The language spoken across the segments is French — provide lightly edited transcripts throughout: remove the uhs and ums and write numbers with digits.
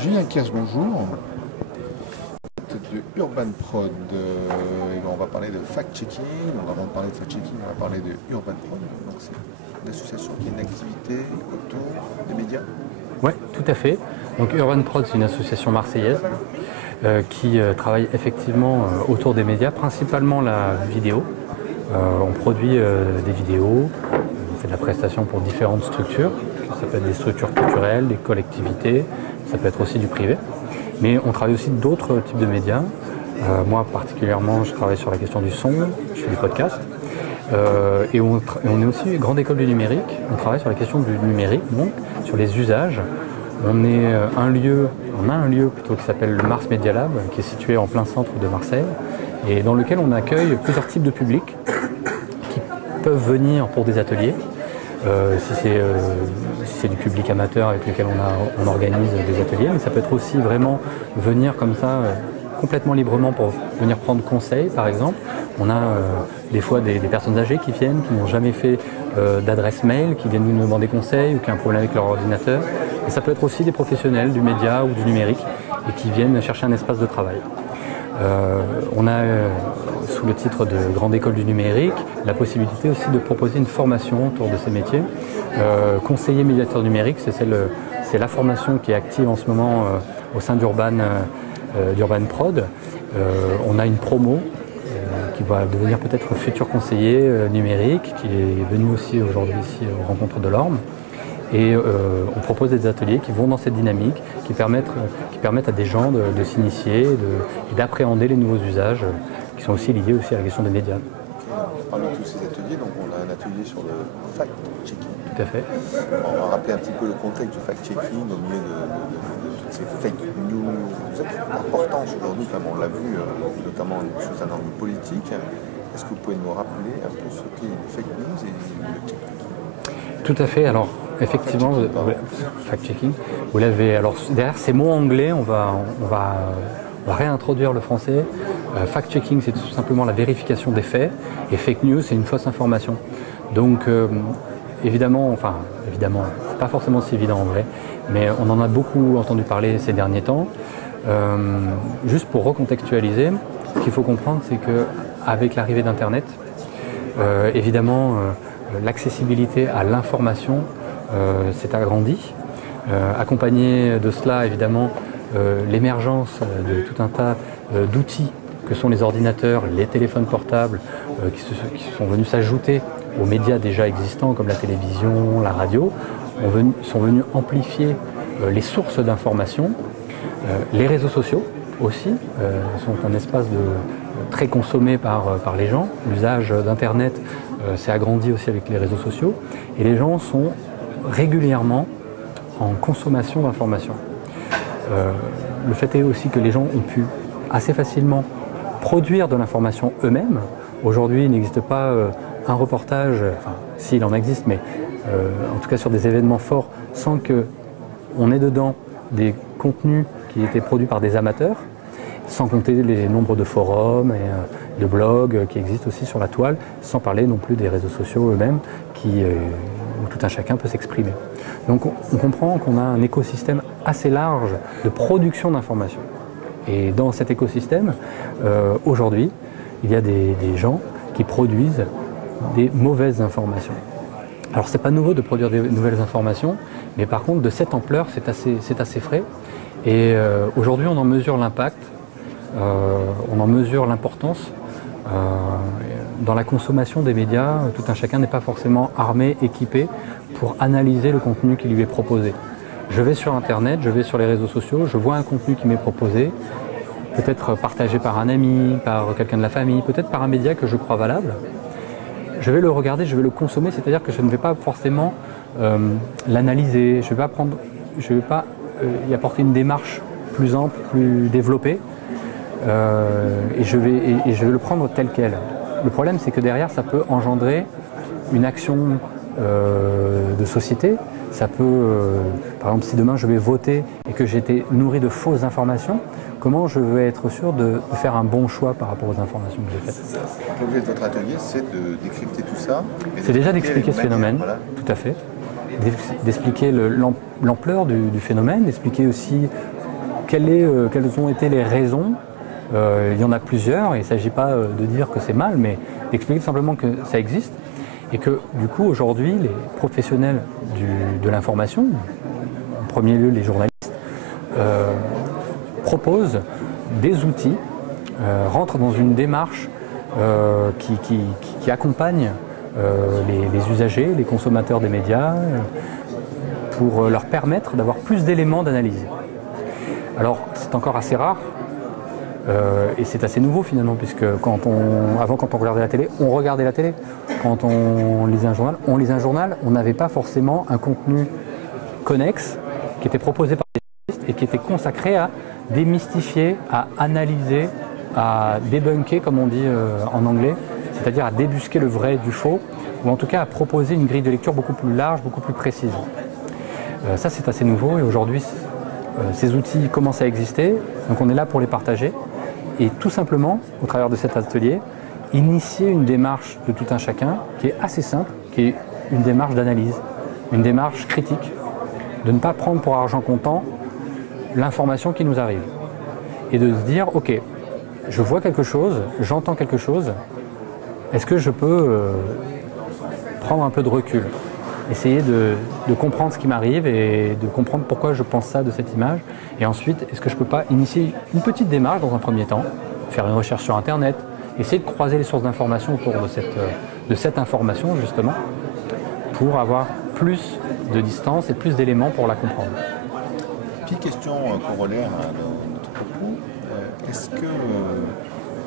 Julien Kirsch, bonjour. De Urban Prod, et on va parler de fact-checking. Avant de parler de fact-checking, on va parler de Urban Prod. Donc c'est une association qui a une activité autour des médias. Oui, tout à fait. Donc Urban Prod, c'est une association marseillaise qui travaille effectivement autour des médias, principalement la vidéo. On produit des vidéos, on fait de la prestation pour différentes structures. Ça peut être des structures culturelles, des collectivités, ça peut être aussi du privé. Mais on travaille aussi d'autres types de médias. Moi particulièrement, je travaille sur la question du son, je fais des podcasts. Et on est aussi grande école du numérique. On travaille sur la question du numérique, donc sur les usages. On a un lieu plutôt qui s'appelle le Mars Media Lab, qui est situé en plein centre de Marseille, et dans lequel on accueille plusieurs types de publics qui peuvent venir pour des ateliers. Si c'est du public amateur avec lequel on organise des ateliers, mais ça peut être aussi vraiment venir comme ça complètement librement pour venir prendre conseil par exemple. On a des fois des personnes âgées qui viennent, qui n'ont jamais fait d'adresse mail, qui viennent nous demander conseil ou qui ont un problème avec leur ordinateur. Et ça peut être aussi des professionnels du média ou du numérique et qui viennent chercher un espace de travail. On a, sous le titre de Grande École du Numérique, la possibilité aussi de proposer une formation autour de ces métiers. Conseiller médiateur numérique, c'est la formation qui est active en ce moment au sein d'Urban Prod. On a une promo qui va devenir peut-être futur conseiller numérique, qui est venu aussi aujourd'hui ici aux Rencontres de l'Orme. Et on propose des ateliers qui vont dans cette dynamique, qui permettent à des gens de s'initier et d'appréhender les nouveaux usages qui sont aussi liés aussi à la question des médias. Parmi tous ces ateliers, donc on a un atelier sur le fact-checking. Tout à fait. On va rappeler un petit peu le contexte du fact-checking au milieu de toutes ces fake news. L'importance aujourd'hui, comme on l'a vu, notamment sous un angle politique. Est-ce que vous pouvez nous rappeler un peu ce qu'est une fake news et le check-checking? Tout à fait. Alors, effectivement, fact-checking, vous l'avez. Alors, derrière ces mots anglais, on va réintroduire le français. Fact-checking, c'est tout simplement la vérification des faits. Et fake news, c'est une fausse information. Donc, évidemment, c'est pas forcément si évident en vrai, mais on en a beaucoup entendu parler ces derniers temps. Juste pour recontextualiser, ce qu'il faut comprendre, c'est qu'avec l'arrivée d'Internet, évidemment, l'accessibilité à l'information s'est agrandie. Accompagné de cela, évidemment, l'émergence de tout un tas d'outils que sont les ordinateurs, les téléphones portables, qui sont venus s'ajouter aux médias déjà existants comme la télévision, la radio, sont venus amplifier les sources d'information. Les réseaux sociaux aussi sont un espace très consommé par les gens. L'usage d'Internet s'est agrandi aussi avec les réseaux sociaux et les gens sont régulièrement en consommation d'informations. Le fait est aussi que les gens ont pu assez facilement produire de l'information eux-mêmes. Aujourd'hui, il n'existe pas un reportage, enfin, s'il en existe, mais en tout cas sur des événements forts, sans qu'on ait dedans des contenus qui étaient produits par des amateurs, sans compter les nombres de forums et de blogs qui existent aussi sur la toile, sans parler non plus des réseaux sociaux eux-mêmes où tout un chacun peut s'exprimer. Donc on comprend qu'on a un écosystème assez large de production d'informations. Et dans cet écosystème, aujourd'hui, il y a des gens qui produisent des mauvaises informations. Alors c'est pas nouveau de produire des nouvelles informations, mais par contre de cette ampleur, c'est assez frais. Et aujourd'hui, on en mesure l'impact, on en mesure l'importance. Dans la consommation des médias, tout un chacun n'est pas forcément armé, équipé pour analyser le contenu qui lui est proposé. Je vais sur Internet, je vais sur les réseaux sociaux, je vois un contenu qui m'est proposé, peut-être partagé par un ami, par quelqu'un de la famille, peut-être par un média que je crois valable. Je vais le regarder, je vais le consommer, c'est-à-dire que je ne vais pas forcément l'analyser, je ne vais pas y apporter une démarche plus ample, plus développée, et je vais le prendre tel quel. Le problème, c'est que derrière, ça peut engendrer une action de société. Ça peut, par exemple, si demain je vais voter et que j'ai été nourri de fausses informations, comment je vais être sûr de faire un bon choix par rapport aux informations que j'ai faites? L'objet de votre atelier, c'est de décrypter tout ça. C'est déjà d'expliquer ce phénomène, voilà. Tout à fait. D'expliquer l'ampleur du phénomène, d'expliquer aussi quelles ont été les raisons. Il y en a plusieurs, et il ne s'agit pas de dire que c'est mal, mais d'expliquer simplement que ça existe, et que du coup aujourd'hui les professionnels de l'information, en premier lieu les journalistes, proposent des outils, rentrent dans une démarche qui accompagne les usagers, les consommateurs des médias, pour leur permettre d'avoir plus d'éléments d'analyse. Alors c'est encore assez rare, et c'est assez nouveau finalement, puisque avant quand on regardait la télé, on regardait la télé. Quand on lisait un journal, on n'avait pas forcément un contenu connexe qui était proposé par des journalistes et qui était consacré à démystifier, à analyser, à débunker, comme on dit en anglais, c'est-à-dire à débusquer le vrai du faux, ou en tout cas à proposer une grille de lecture beaucoup plus large, beaucoup plus précise. Ça c'est assez nouveau, et aujourd'hui ces outils commencent à exister, donc on est là pour les partager, et tout simplement, au travers de cet atelier, initier une démarche de tout un chacun qui est assez simple, qui est une démarche d'analyse, une démarche critique, de ne pas prendre pour argent comptant l'information qui nous arrive, et de se dire, ok, je vois quelque chose, j'entends quelque chose, est-ce que je peux prendre un peu de recul, essayer de comprendre ce qui m'arrive et de comprendre pourquoi je pense ça de cette image, et ensuite, est-ce que je ne peux pas initier une petite démarche dans un premier temps, faire une recherche sur Internet, essayer de croiser les sources d'informations autour de cette information justement, pour avoir plus de distance et plus d'éléments pour la comprendre. Petite question corollaire à notre propos, est-ce que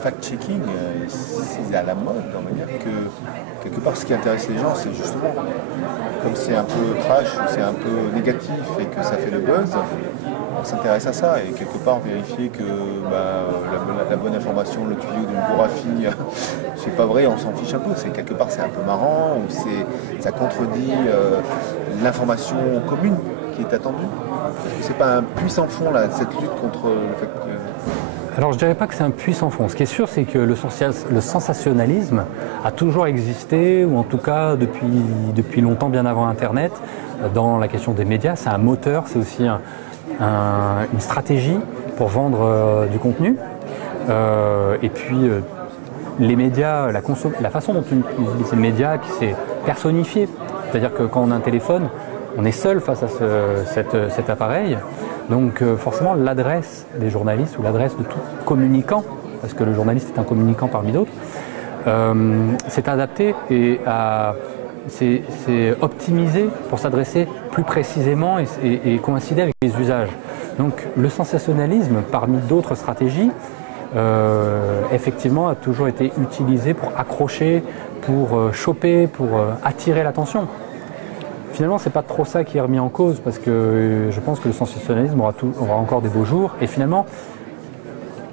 fact-checking, c'est à la mode, on va dire que quelque part ce qui intéresse les gens, c'est justement, comme c'est un peu trash, c'est un peu négatif et que ça fait le buzz, on s'intéresse à ça et quelque part vérifier que la bonne information, le tuyau d'une Gourafi, c'est pas vrai, on s'en fiche un peu, quelque part c'est un peu marrant, ou ça contredit l'information commune qui est attendue. Est-ce que c'est pas un puissant fond là, cette lutte contre le fait que... Alors je ne dirais pas que c'est un puissant fond. Ce qui est sûr, c'est que le sensationnalisme a toujours existé, ou en tout cas depuis longtemps, bien avant Internet, dans la question des médias. C'est un moteur, c'est aussi une stratégie pour vendre du contenu. Et puis les médias, la façon dont on utilise les médias qui s'est personnifiée. C'est-à-dire que quand on a un téléphone, on est seul face à cet appareil. Donc forcément l'adresse des journalistes ou l'adresse de tout communicant, parce que le journaliste est un communicant parmi d'autres, c'est adapté et c'est optimisé pour s'adresser plus précisément et coïncider avec les usages. Donc le sensationnalisme, parmi d'autres stratégies, effectivement a toujours été utilisé pour accrocher, pour choper, pour attirer l'attention. Finalement, ce n'est pas trop ça qui est remis en cause, parce que je pense que le sensationnalisme aura encore des beaux jours, et finalement,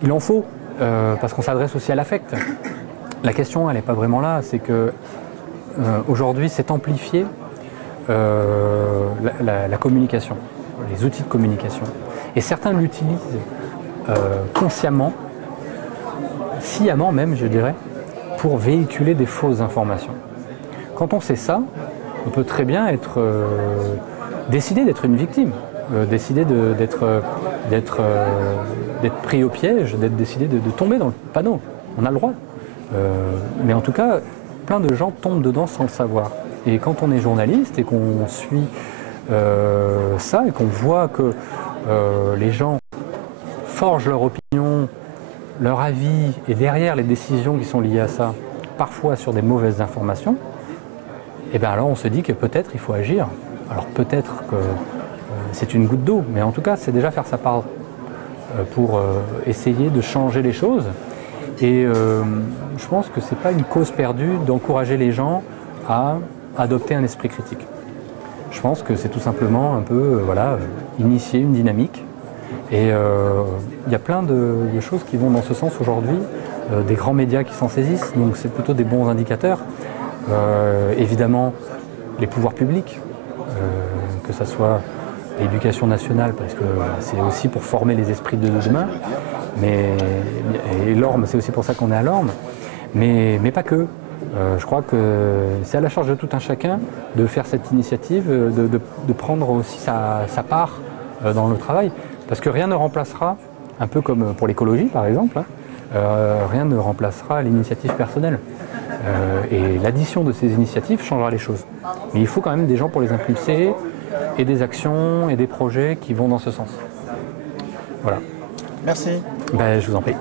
il en faut, parce qu'on s'adresse aussi à l'affect. La question, elle n'est pas vraiment là, c'est que aujourd'hui, c'est amplifié la communication, les outils de communication. Et certains l'utilisent consciemment, sciemment même, je dirais, pour véhiculer des fausses informations. Quand on sait ça, on peut très bien décider d'être une victime, décider d'être pris au piège, décider de tomber dans le panneau. On a le droit. Mais en tout cas, plein de gens tombent dedans sans le savoir. Et quand on est journaliste et qu'on suit ça et qu'on voit que les gens forgent leur opinion, leur avis, et derrière les décisions qui sont liées à ça, parfois sur des mauvaises informations, et bien alors on se dit que peut-être il faut agir. Alors peut-être que c'est une goutte d'eau, mais en tout cas c'est déjà faire sa part pour essayer de changer les choses. Et je pense que ce n'est pas une cause perdue d'encourager les gens à adopter un esprit critique. Je pense que c'est tout simplement un peu initier une dynamique. Et il y a plein de choses qui vont dans ce sens aujourd'hui, des grands médias qui s'en saisissent, donc c'est plutôt des bons indicateurs. Évidemment, les pouvoirs publics, que ce soit l'éducation nationale, parce que c'est aussi pour former les esprits de demain, et l'Orme, c'est aussi pour ça qu'on est à l'Orme, mais pas que. Je crois que c'est à la charge de tout un chacun de faire cette initiative, de prendre aussi sa part dans le travail. Parce que rien ne remplacera, un peu comme pour l'écologie par exemple, rien ne remplacera l'initiative personnelle. Et l'addition de ces initiatives changera les choses. Mais il faut quand même des gens pour les impulser, et des actions et des projets qui vont dans ce sens. Voilà. Merci. Ben, je vous en prie.